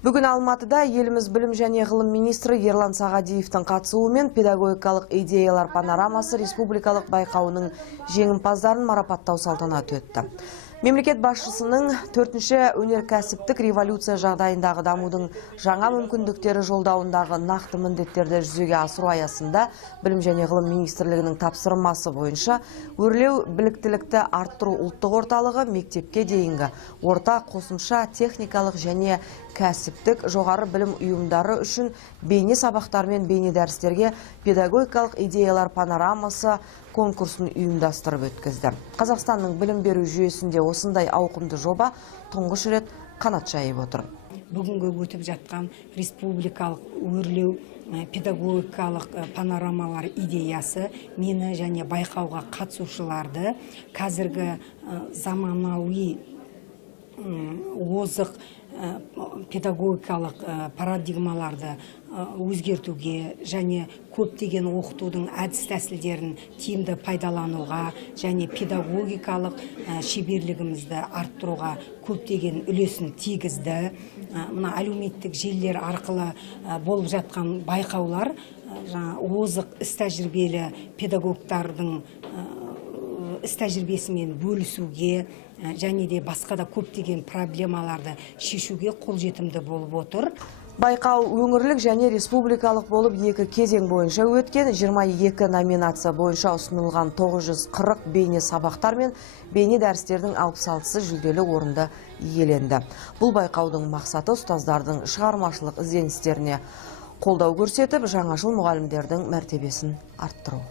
Бүгін Алматыда еліміз білім және ғылым министрі Ерлан Сағадиевтің қатысуымен педагогикалық идеялар панорамасы республикалық байқауының жеңімпаздарын марапаттау салтанаты өтті. Мемлекет басшысының 4-ші өнеркәсіптік революция жағдайындағы дамудың жаңа мүмкіндіктері жолдауындағы нақты міндеттерді жүзеге асыру аясында білім және ғылым министрлігінің тапсырмасы бойынша өрлеу біліктілікті арттыру ұлттық орталығы мектепке дейінгі орта қосымша техникалық және кәсіптік жоғары білім ұйымдары үшін бейне сабақтар мен бейне дәрістерге педагогикалық идеялар панорамасы конкурсын ұйымдастырып өткізді. Қазақстанның білім беру жүйесінде осындай ауқымды жоба тұңғыш рет қанат жайып отыр. Бүгінгі өтіп жатқан республикалық өрлеу педагогикалық панорамалар идеясы мені және байқауға қатысушыларды қазіргі заманауи озық педагогикалық парадигмаларды өзгертуге және көптеген оқытудың әдіс тәсілдерін тиімді пайдалануға және педагогикалық шеберлігімізді арттыруға көптеген үлесін тигізді. Мына әлеуметтік желілер арқылы болып жатқан байқаулар озық іс-тәжірибелі педагогтардың іс-тәжірибесімен бөлісуге және де басқа да көптеген проблемаларды шешуге қолжетімді болып отыр. Байқау өңірлік және республикалық болып 2 кезең бойынша өткен, 22 номинация бойынша ұсынылған 940 бейне сабақтар мен бейне дәрістердің 66-сы жүлделі орынды иеленді. Бұл байқаудың мақсаты ұстаздардың шығармашылық ізденістеріне қолдау көрсетіп, жаңашыл мұғалімдердің мәртебесін арттыру.